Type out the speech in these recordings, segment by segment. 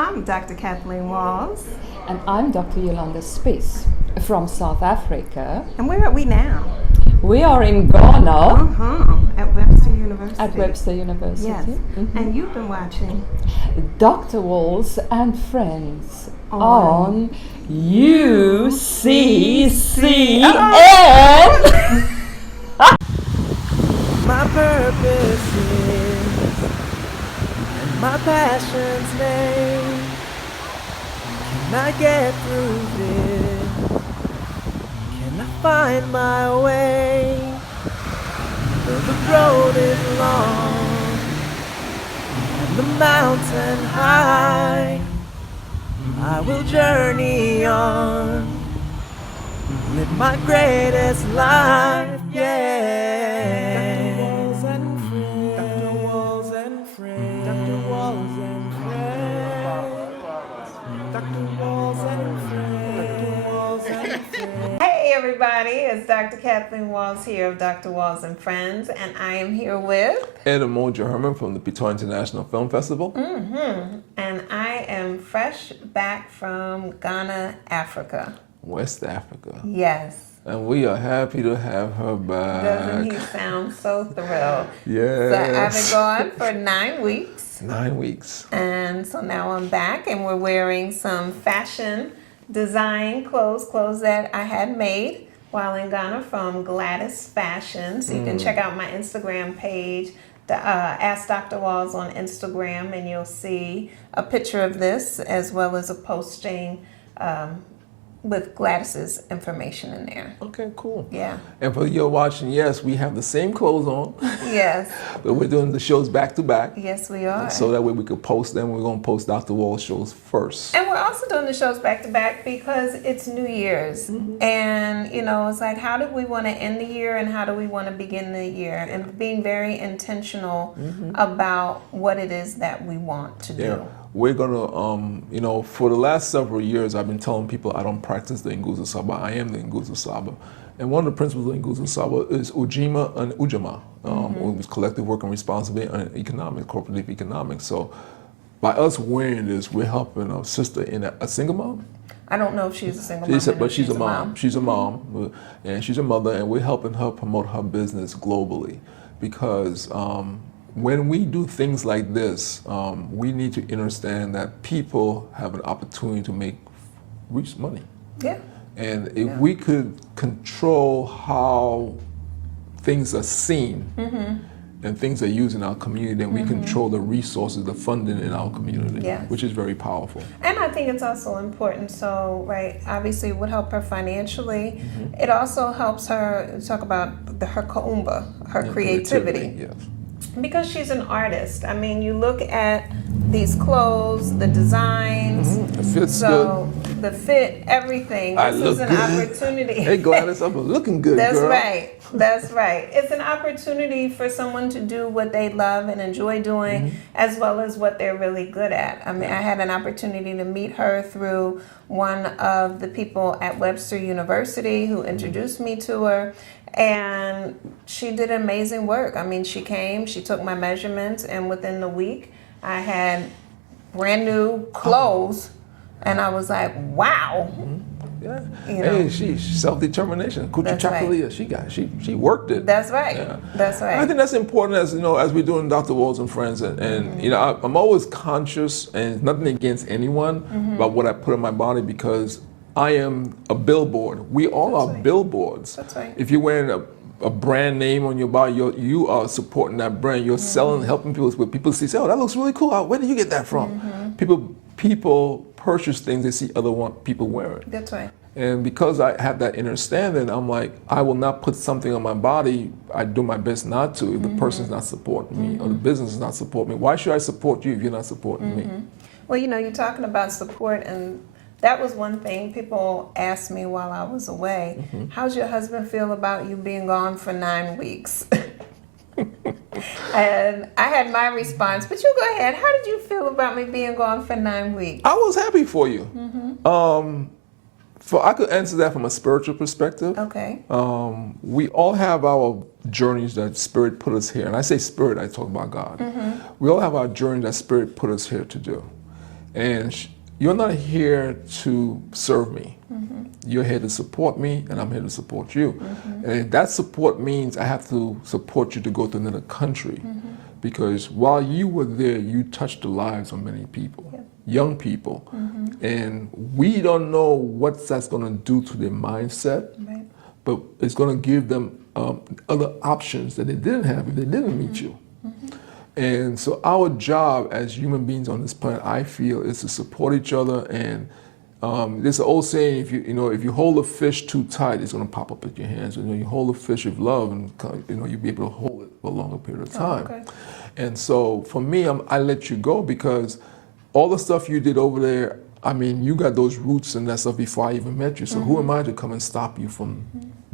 I'm Dr. Kathleen Walls. And I'm Dr. Yolanda Spies from South Africa. And where are we now? We are in Ghana At Webster University. at Webster University. Yes. And you've been watching Dr. Walls and Friends on UCCN. My purpose is, and my passion's name. Can I get through this? Can I find my way? Though the road is long and the mountain high, I will journey on, live my greatest life, yeah. Dr. Walls and Friends. Dr. Walls and Friends. Dr. Walls and Friends. Dr. Walls and Friends. Hey everybody, it's Dr. Kathleen Walls here of Dr. Walls and Friends, and I am here with Ed Mojo Herman from the Pitoy International Film Festival. and I am fresh back from Ghana, Africa. West Africa. Yes. And we are happy to have her back. Doesn't he sound so thrilled? Yes. So I've been gone for 9 weeks. 9 weeks. And so now I'm back and we're wearing some fashion design clothes that I had made while in Ghana from Gladys Fashion. So you can check out my Instagram page, Ask Dr. Walls on Instagram, and you'll see a picture of this as well as a posting with Gladys's information in there. Okay, cool. Yeah. And for you watching, yes, we have the same clothes on, Yes. but we're doing the shows back to back. Yes, we are. So that way we could post them. We're going to post Dr. Wall's shows first. And we're also doing the shows back to back because it's New Year's. And, you know, it's like, how do we want to end the year and how do we want to begin the year? And being very intentional about what it is that we want to do. Yeah. We're gonna, for the last several years, I've been telling people I don't practice the Nguzo Saba. I am the Nguzo Saba. And one of the principles of Nguzo Saba is Ujima and Ujama, which is collective work and responsibility and economics, cooperative economics. So by us wearing this, we're helping a sister in a single mom. I don't know if she's a single mom. But she's a mom. She's a mom, and she's a mother, and we're helping her promote her business globally because when we do things like this, we need to understand that people have an opportunity to reach money. Yeah. And if we could control how things are seen and things are used in our community, then we control the resources, the funding in our community, Yes. which is very powerful. And I think it's also important. So, right, obviously it would help her financially. It also helps her talk about her kaumba, her creativity. Yes. Because she's an artist. I mean, you look at these clothes, the designs, It fits so the fit, everything. I This look is an good. opportunity. Hey Gladys, I'm looking good, That's girl. right. That's right. It's an opportunity for someone to do what they love and enjoy doing, as well as what they're really good at. I mean, I had an opportunity to meet her through one of the people at Webster University who introduced me to her. And she did amazing work. I mean, she came, she took my measurements, and within the week, I had brand new clothes. And I was like, wow. Yeah. You know. Hey, she's self-determination. Kuchu That's right. Chakalia, she worked it. That's right. Yeah. That's right. I think that's important as as we're doing Dr. Walls and Friends, and I'm always conscious, and nothing against anyone, about what I put in my body because I am a billboard. We all are billboards. That's right. If you're wearing a brand name on your body, you are supporting that brand. You're selling, helping people. With people see, oh, that looks really cool. Where did you get that from? People purchase things they see other people wearing. That's right. And because I have that understanding, I'm like, I will not put something on my body. I do my best not to if the person's not supporting me or the business is not supporting me. Why should I support you if you're not supporting me? Well, you know, you're talking about support, and that was one thing people asked me while I was away. How's your husband feel about you being gone for 9 weeks? And I had my response, but you go ahead. How did you feel about me being gone for 9 weeks? I was happy for you. I could answer that from a spiritual perspective. Okay. We all have our journeys that Spirit put us here. And I say Spirit, I talk about God. We all have our journey that Spirit put us here to do. And you're not here to serve me. You're here to support me, and I'm here to support you. And if that support means I have to support you to go to another country, because while you were there, you touched the lives of many people, young people. And we don't know what that's going to do to their mindset, Right. but it's going to give them other options that they didn't have if they didn't meet you. And so our job as human beings on this planet, I feel, is to support each other. And there's an old saying: if you hold a fish too tight, it's going to pop up at your hands. You hold a fish with love, and you'll be able to hold it for a longer period of time. Okay. And so for me, I let you go because all the stuff you did over there, I mean, you got those roots and that stuff before I even met you. So who am I to come and stop you from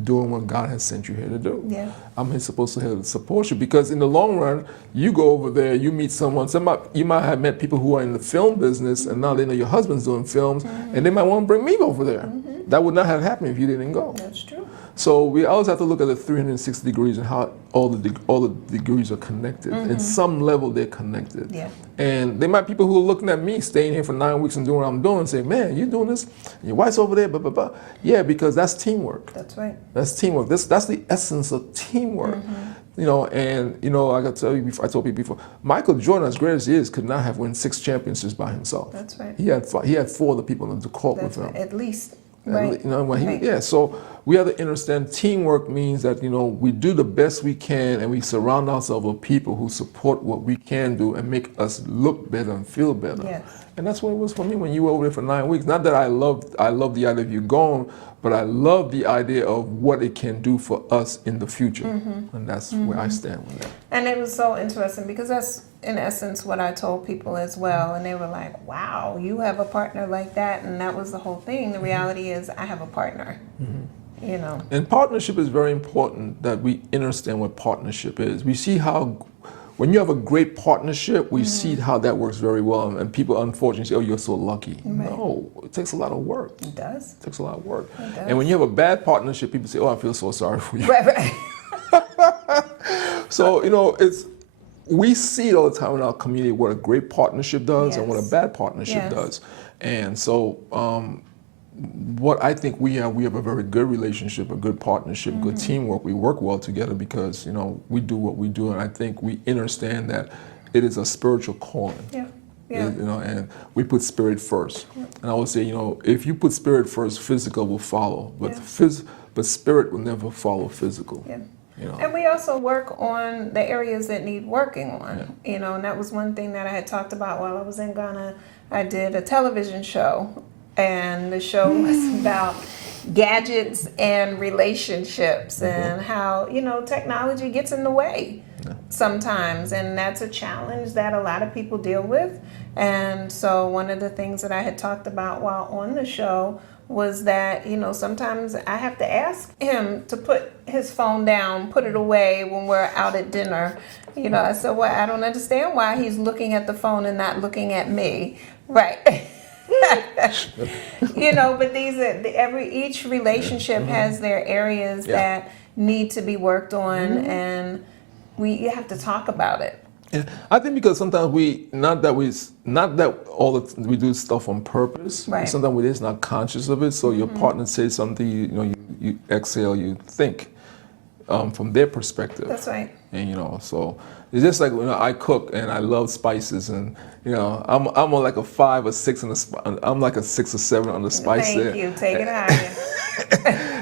doing what God has sent you here to do? Yeah. I'm supposed to here to support you because in the long run, you go over there, you meet someone. You might have met people who are in the film business, and now they know your husband's doing films, and they might want to bring me over there. That would not have happened if you didn't go. That's true. So we always have to look at the 360 degrees and how all the degrees are connected. In some level, they're connected. Yeah. And there might be people who are looking at me, staying here for 9 weeks and doing what I'm doing, and say, "Man, you're doing this, and your wife's over there, blah blah blah." Yeah, because that's teamwork. That's right. That's teamwork. That's the essence of teamwork. And like I tell you before, I told people before, Michael Jordan, as great as he is, could not have won 6 championships by himself. That's right. He had 4 other people on the court That's with him. right. At least. And, Right. Yeah, so we have to understand teamwork means that, we do the best we can and we surround ourselves with people who support what we can do and make us look better and feel better. Yes. And that's what it was for me when you were over there for 9 weeks. Not that I loved the idea of you going, but I love the idea of what it can do for us in the future. And that's where I stand with that. And it was so interesting because that's in essence what I told people as well. And they were like, wow, you have a partner like that. And that was the whole thing. The reality is I have a partner, And partnership is very important that we understand what partnership is. We see how, when you have a great partnership, we see how that works very well. And people unfortunately say, oh, you're so lucky. Right. No, it takes a lot of work. It does. It takes a lot of work. It does. And when you have a bad partnership, people say, oh, I feel so sorry for you. Right. So, we see it all the time in our community what a great partnership does and what a Yes. bad partnership Yes. does. And so, what I think we have a very good relationship, a good partnership, good teamwork. We work well together because, we do what we do. And I think we understand that it is a spiritual calling. Yeah. Yeah. And we put spirit first. And I would say, if you put spirit first, physical will follow. But but spirit will never follow physical. Yeah. You know. And we also work on the areas that need working on, and that was one thing that I had talked about while I was in Ghana. I did a television show, and the show was about gadgets and relationships and how, technology gets in the way sometimes, and that's a challenge that a lot of people deal with. And so one of the things that I had talked about while on the show was that, sometimes I have to ask him to put his phone down, put it away when we're out at dinner. I said, well, I don't understand why he's looking at the phone and not looking at me. Right. But these are, each relationship has their areas that need to be worked on, and you have to talk about it. Yeah, I think because sometimes we do stuff on purpose. Right. Sometimes we're just not conscious of it. So your partner says something, you exhale, you think from their perspective. That's right. And so it's just like when I cook and I love spices, and I'm on like a 5 or 6 I'm like a 6 or 7 on the spice. Thank you. Take it higher.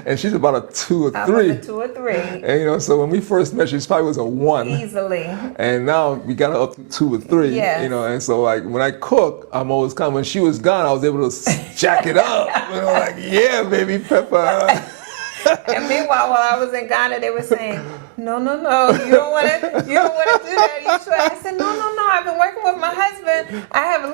And she's about a 2 or 3. I'm a 2 or 3. And so when we first met, she probably was a 1. Easily. And now we got her up to 2 or 3. Yes. And so like when I cook, I'm always when she was gone, I was able to jack it up. Like, yeah, baby pepper. And meanwhile, while I was in Ghana, they were saying, no, you don't want to do that. You should. I said, no. I've been working with my husband. I'm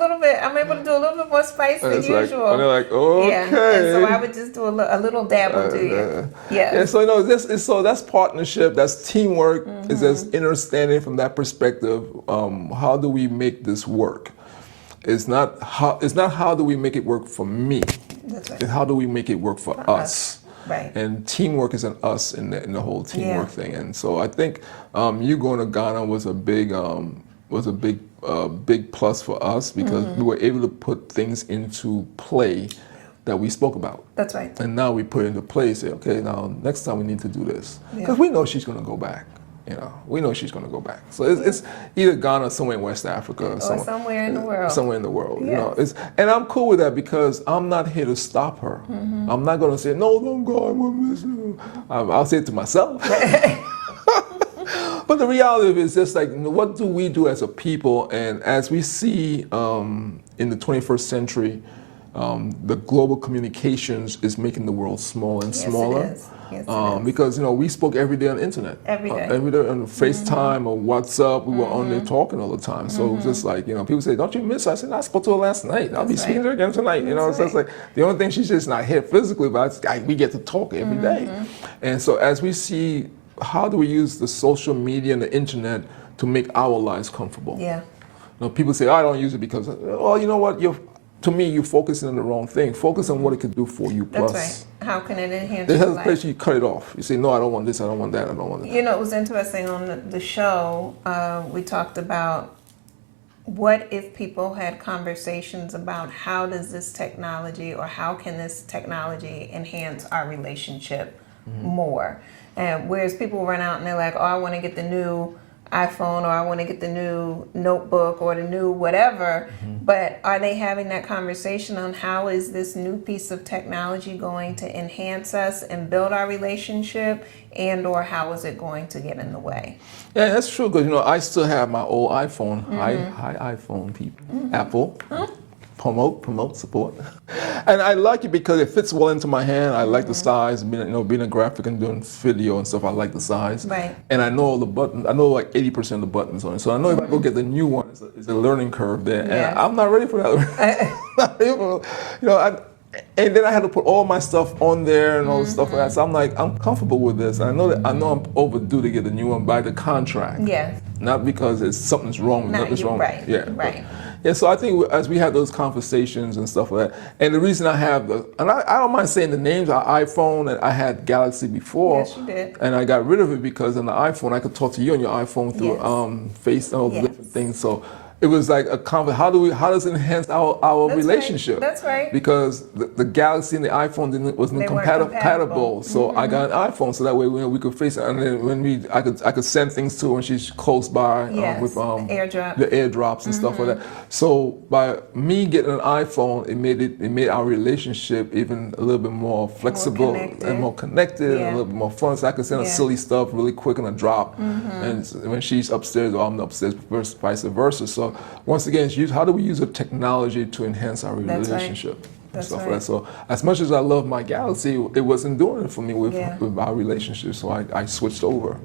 able to do a little bit more spice than usual. And they're like, okay. Yeah. And so I would just do a little dab will do you. Yeah. And so so that's partnership, that's teamwork, is just understanding from that perspective. How do we make this work? It's not how do we make it work for me. That's right. It's how do we make it work for us. Right. And teamwork is an us in the whole teamwork thing. And so I think you going to Ghana was a big was a big plus for us because we were able to put things into play that we spoke about. That's right. And now we put it into play, say, okay, now next time we need to do this. Yeah. Because we know she's going to go back. You know, we know she's going to go back. So it's either Ghana or somewhere in West Africa. Or somewhere in the world. Somewhere in the world. You know, Yes. and I'm cool with that because I'm not here to stop her. I'm not going to say, no, don't go, I will miss you. I'll say it to myself. But the reality of it is just like, what do we do as a people? And as we see in the 21st century, the global communications is making the world smaller and smaller. Yes, it is. Yes, it is. Because we spoke every day on the internet. Every day. Every day on FaceTime or WhatsApp, we were on there talking all the time. So it's just like, people say, don't you miss her? I said, I spoke to her last night. I'll be That's speaking to her again tonight. That's So it's like, the only thing she's just not here physically, but we get to talk every day. And so as we see, how do we use the social media and the internet to make our lives comfortable? Yeah. People say, I don't use it because, well, you know what? To me, you're focusing on the wrong thing. Focus on what it could do for you. That's Plus, right. How can it enhance there's your a life? place you cut it off. You say, no, I don't want this, I don't want that, I don't want that. You know, it was interesting on the show, we talked about what if people had conversations about how does this technology or how can this technology enhance our relationship more? And whereas people run out and they're like, oh, I want to get the new iPhone or I want to get the new notebook or the new whatever, but are they having that conversation on how is this new piece of technology going to enhance us and build our relationship, and or how is it going to get in the way? Yeah, that's true, because I still have my old iPhone. Hi iPhone people. Apple. Promote, support. And I like it because it fits well into my hand. I like the size, being a graphic and doing video and stuff, I like the size. Right. And I know all the buttons, I know like 80% of the buttons on it. So I know if I go get the new one, it's a learning curve there. Yeah. And I'm not ready for that. And then I had to put all my stuff on there and all the stuff like that. So I'm like, I'm comfortable with this. I know I'm overdue to get the new one by the contract. Yes. Not because something's wrong. Nothing's wrong. Right. Yeah. Right. Yeah, so I think as we have those conversations and stuff like that, and the reason I have I don't mind saying the names, iPhone, and I had Galaxy before. Yes, you did. And I got rid of it because on the iPhone, I could talk to you on your iPhone through Yes. Face and all the Yes. different things. So it was like a how does it enhance our That's relationship? right. That's right. Because the Galaxy and the iPhone wasn't They weren't compatible. compatible. So I got an iPhone, so that way we could face it. And then when I could send things to her when she's close by Yes, with the AirDrop. the airdrops and stuff like that. So by me getting an iPhone, it made our relationship even a little bit more flexible connected. and more connected and Yeah. a little bit more fun. So I can send her Yeah. silly stuff really quick on a drop, and when she's upstairs or I'm upstairs, vice versa. So once again, how do we use a technology to enhance our That's right. relationship? And That's stuff right. like that. So as much as I love my Galaxy, it wasn't doing it for me with Yeah. our relationship. So I switched over.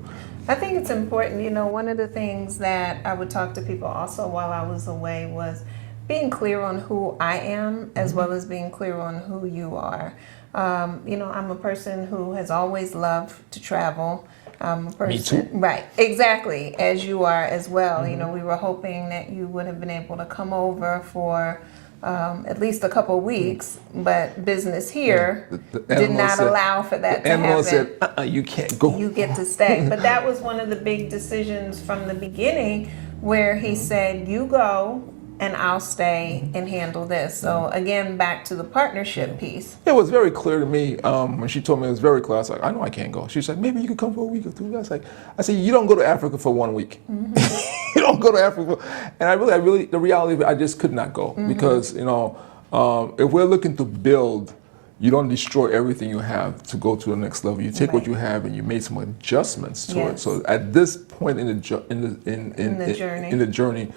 I think it's important, one of the things that I would talk to people also while I was away was being clear on who I am as well as being clear on who you are. I'm a person who has always loved to travel. I'm a person, Me too. Right, exactly, as you are as well. We were hoping that you would have been able to come over for at least a couple of weeks, but business here The did animal not said- allow for that The to animal happen. said, you can't go. You get to stay. But that was one of the big decisions from the beginning where he said, you go and I'll stay and handle this. So again, back to the partnership piece. It was very clear to me when she told me it was very clear. I was like, I know I can't go. She said, maybe you could come for a week or two. I said, you don't go to Africa for 1 week. You don't go to Africa. And I really, the reality of it, I just could not go because, if we're looking to build, you don't destroy everything you have to go to the next level. You take what Right. you have and you make some adjustments to it. Yes. So at this point in the journey,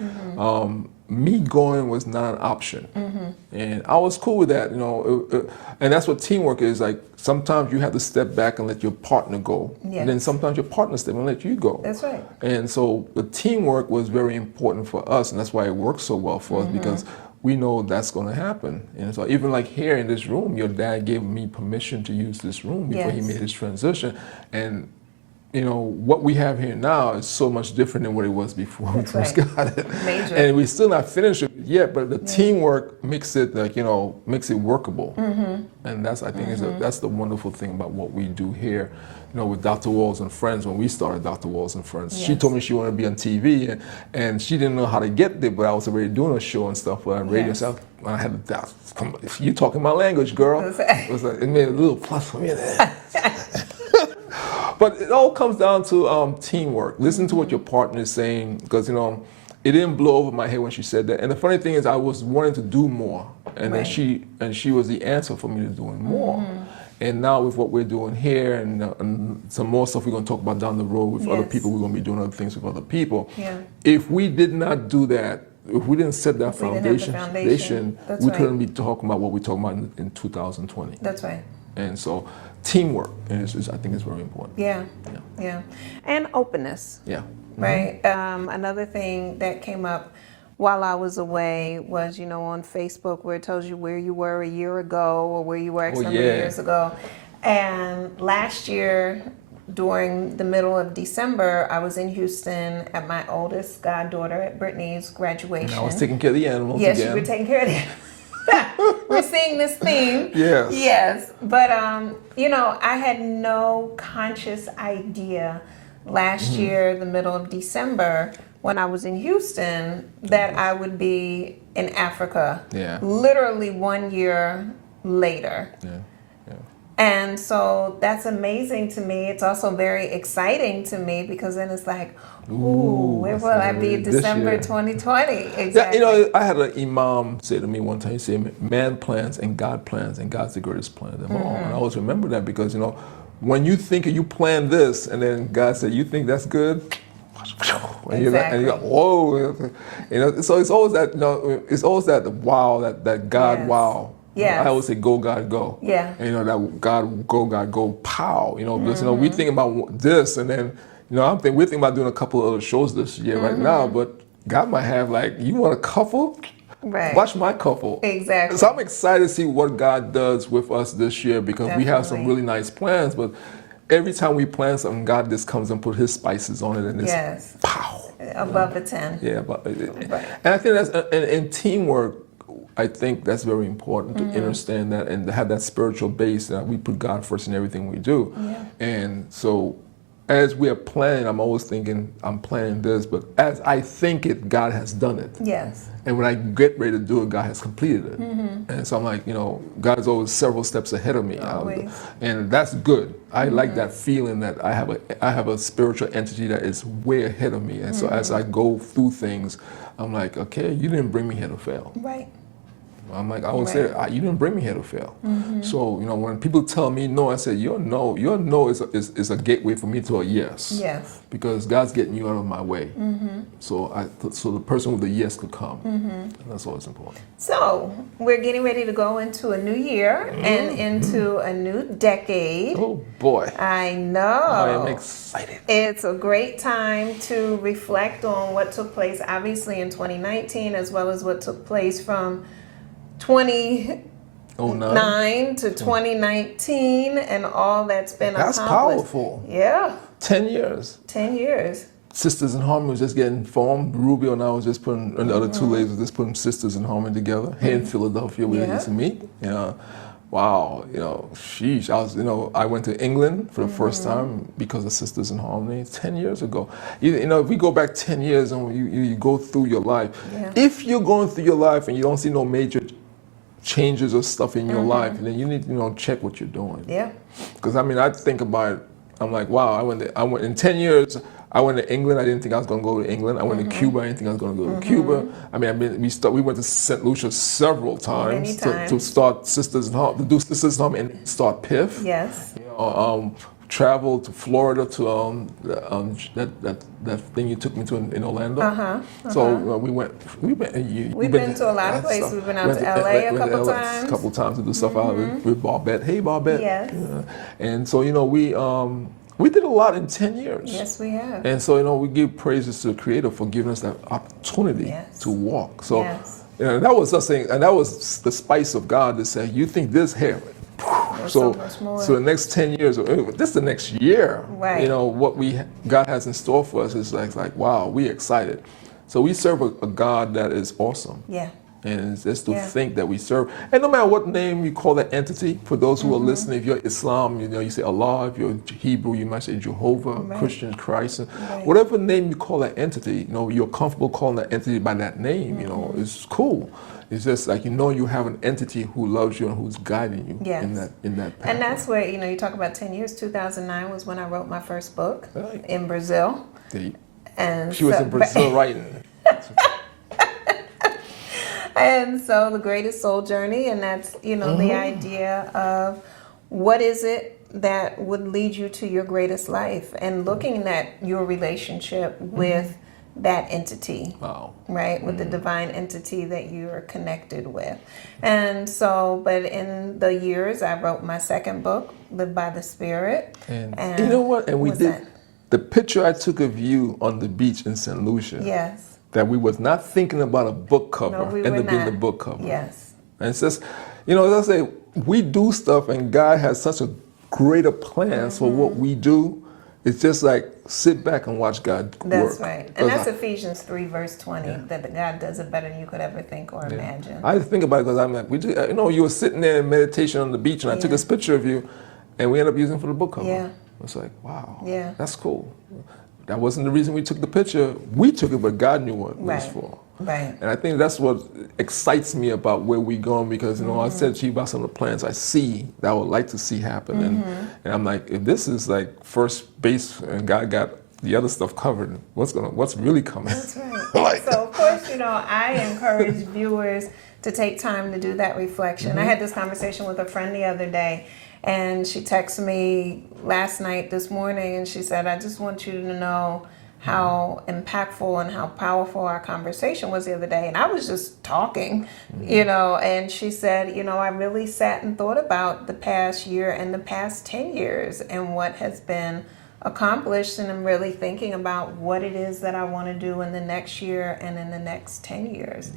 me going was not an option, and I was cool with that. And that's what teamwork is like. Sometimes you have to step back and let your partner go, Yes. and then sometimes your partner step and let you go. That's right. And so the teamwork was very important for us, and that's why it worked so well for us because we know that's going to happen. And so even like here in this room, your dad gave me permission to use this room before he Yes. made his transition. And what we have here now is so much different than what it was before we That's first right. got it. Major. And we're still not finished with it yet, but the teamwork makes it makes it workable. And that's, I think, that's the wonderful thing about what we do here. with Dr. Walls and Friends, when we started Dr. Walls and Friends. She Yes. told me she wanted to be on TV, and she didn't know how to get there, but I was already doing a show and stuff on radio. Yes. So I had to, come, if you talking my language, girl. It made a little plus for me there. But it all comes down to teamwork. Listen to what your partner is saying, because it didn't blow over my head when she said that. And the funny thing is, I was wanting to do more, and then Right. she was the answer for me to doing more. And now with what we're doing here, and some more stuff we're going to talk about down the road with other Yes. people, we're going to be doing other things with other people. Yeah. If we did not do that, if we didn't set that If we didn't have the foundation, that's we right. couldn't be talking about what we're talking about in 2020. That's right. And so teamwork, I think is very important. Yeah. Yeah. Yeah. And openness. Yeah. Right. Another thing that came up while I was away was, on Facebook where it tells you where you were a year ago or where you were X number of yeah. years ago. And last year, during the middle of December, I was in Houston at my oldest goddaughter at Brittany's graduation. And I was taking care of the animals Yes, again. you were taking care of them. We're seeing this theme. Yes. Yes. But, I had no conscious idea last Mm-hmm. year, the middle of December, when I was in Houston, that I would be in Africa. Yeah. Literally 1 year later. Yeah. Yeah. And so that's amazing to me. It's also very exciting to me because then it's like, ooh, where will I be this December year. 2020? Yeah, Exactly. I had an imam say to me one time, he said, man plans and God's the greatest plan of them all. And I always remember that because, when you think you plan this and then God said, you think that's good? And you're like, and you go, whoa. So it's always that, it's always that wow, that God Yes. wow. Yes. I always say, go, God, go. Yeah. And, that God, go, pow. Because, we think about this and then, we're thinking about doing a couple of other shows this year right now, but God might have you want a couple? Right. Watch my couple. Exactly. So I'm excited to see what God does with us this year because we have some Definitely. really nice plans, but every time we plan something, God just comes and put his spices on it and it's Yes. pow. Above a 10. Yeah, but Right. and I think that's in teamwork. I think that's very important to understand that and to have that spiritual base that we put God first in everything we do. Yeah. And so, as we are planning, I'm always thinking I'm planning this, but as I think it, God has done it. Yes. And when I get ready to do it, God has completed it. And so I'm like, God is always several steps ahead of me. Always. And that's good. I like that feeling that I have a spiritual entity that is way ahead of me. And so as I go through things, I'm like, okay, you didn't bring me here to fail. Right. I'm like, I always say, you didn't bring me here to fail. So, when people tell me no, I say, your no is a gateway for me to a yes. Yes. Because God's getting you out of my way. So the person with the yes could come. And that's always important. So we're getting ready to go into a new year and into a new decade. Oh boy, I know. I am excited. It's a great time to reflect on what took place, obviously, in 2019, as well as what took place from 2009 09. to 2019 and all that's been That's accomplished. powerful. Yeah, 10 years. 10 years. Sisters in Harmony was just getting formed. Rubio and I was just putting, and the other two ladies was just putting Sisters in Harmony together here in Philadelphia where they used to meet. Wow, sheesh. I went to England for the first time because of Sisters in Harmony 10 years ago. If we go back 10 years and you go through your life, Yeah. if you're going through your life and you don't see no major changes or stuff in your life, then you need to check what you're doing. Yeah. Because I think about it, I'm like, wow, I went in 10 years. I went to England. I didn't think I was going to go to England. I went to Cuba. I didn't think I was going to go to Cuba. We went to St. Lucia several times, Many to start Sisters in Harmony, to do Sisters in Harmony and start PIF. Yes. Traveled to Florida to that thing you took me to in Orlando. So we went. We've been to a lot of places. We've been out to LA a couple times. A couple times to do stuff out with Barbette. Hey, Barbette. Yes. And so we did a lot in 10 years. Yes, we have. And so we give praises to the Creator for giving us that opportunity Yes. to walk. So Yes. that was us saying, and that was the spice of God to say, you think this here. There's So, so much more. so the next 10 years, this is the next year. Right. What God has in store for us is like wow, we excited. So we serve a God that is awesome. Yeah. And it's just to Yeah. think that we serve. And no matter what name you call that entity, for those who are listening, if you're Islam, you say Allah. If you're Hebrew, you might say Jehovah. Right. Christian, Christ. Right. Whatever name you call that entity, you're comfortable calling that entity by that name. It's cool. It's just like you have an entity who loves you and who's guiding you Yes. in that path. And that's where, you talk about 10 years. 2009 was when I wrote my first book Right. in Brazil. And She was so- in Brazil writing. And so the greatest soul journey, and that's, the idea of what is it that would lead you to your greatest life, and looking at your relationship with that entity. Wow. Right, with the divine entity that you are connected with. And so, but in the years, I wrote my second book, Live by the Spirit. And you know what? And we what's did that? the picture I took of you on the beach in St. Lucia. Yes. That we was not thinking about a book cover, No, we ended were up being the not. book cover. Yes. And it's just, as I say, we do stuff, and God has such a greater plans for what we do. It's just like sit back and watch God That's work. right. And that's Ephesians 3, verse 20, that God does it better than you could ever think or imagine. I think about it because I'm like, you were sitting there in meditation on the beach, and I took Yeah. this picture of you, and we ended up using it for the book cover. Yeah. It's like, wow, Yeah. that's cool. That wasn't the reason we took the picture. We took it, but God knew what it was Right. for. Right. And I think that's what excites me about where we're going, because I said to you about some of the plans I see that I would like to see happen, and I'm like, if this is like first base and God got the other stuff covered, what's really coming? That's right. Like- So, of course, I encourage viewers to take time to do that reflection. I had this conversation with a friend the other day, and she texted me last night, this morning, and she said, I just want you to know how impactful and how powerful our conversation was the other day. And I was just talking, and she said, I really sat and thought about the past year and the past 10 years and what has been accomplished, and I'm really thinking about what it is that I want to do in the next year and in the next 10 years.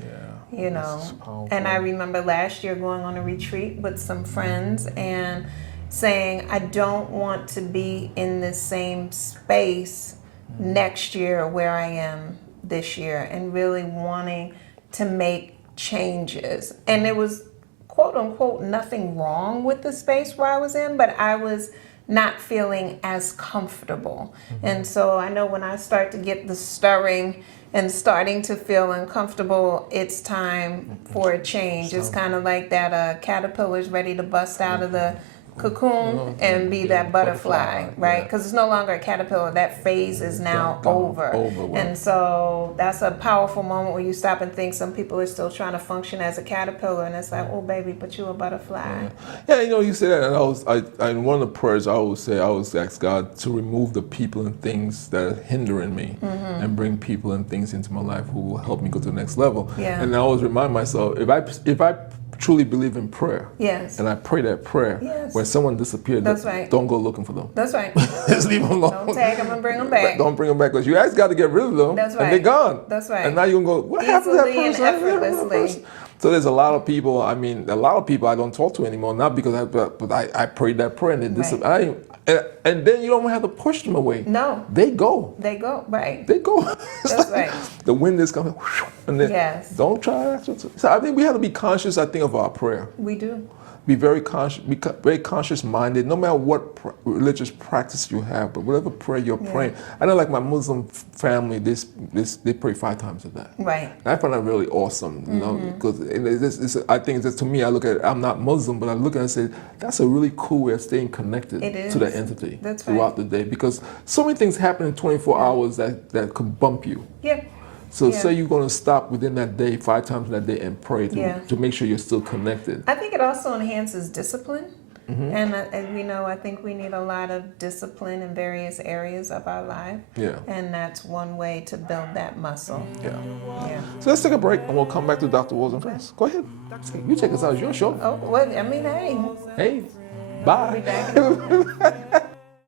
This is powerful. And I remember last year going on a retreat with some friends and saying, I don't want to be in the same space next year where I am this year, and really wanting to make changes. And there was, quote unquote, nothing wrong with the space where I was in, but I was not feeling as comfortable. And so I know when I start to get the stirring and starting to feel uncomfortable, it's time for a change. It's kind of like that caterpillar's ready to bust out of the cocoon and be that butterfly, right? Because it's no longer a caterpillar. That phase is now over. And so that's a powerful moment where you stop and think some people are still trying to function as a caterpillar, and it's like, oh baby, but you a butterfly. Yeah, you say that, and I in one of the prayers I always ask God to remove the people and things that are hindering me, and bring people and things into my life who will help me go to the next level. Yeah. And I always remind myself, if I truly believe in prayer, Yes. and I pray that prayer, Yes. when someone disappeared, That's right. don't go looking for them. That's right. Just leave them alone. Don't tag them and bring them back. Don't bring them back, because you asked God to get rid of them, That's and they're right. gone. That's right. And now you're going to go, what happened to that Easily and person? I never met that effortlessly. person. So there's a lot of people, I don't talk to anymore, not because I prayed that prayer and they disappeared. And then you don't have to push them away. No. They go. They go, right. They go. It's That's right. The wind is coming, and then Yes. don't try that. So I think we have to be conscious, of our prayer. We do. Be very conscious-minded, no matter what religious practice you have, but whatever prayer you're praying. I know, like my Muslim family, they pray 5 times a day. Right. And I find that really awesome, because I think to me, I look at it, I'm not Muslim, but I look at it and say, that's a really cool way of staying connected to that entity That's throughout the day, because so many things happen in 24 hours that could bump you. Yeah. So Yeah. say you're going to stop within that day, 5 times in that day, and pray to make sure you're still connected. I think it also enhances discipline. And I think we need a lot of discipline in various areas of our life. Yeah. And that's one way to build that muscle. Yeah. Yeah. So let's take a break, and we'll come back to Dr. Walls and Friends. Go ahead. You take us out. It's your show. Oh, well, hey. Hey, bye. Be back.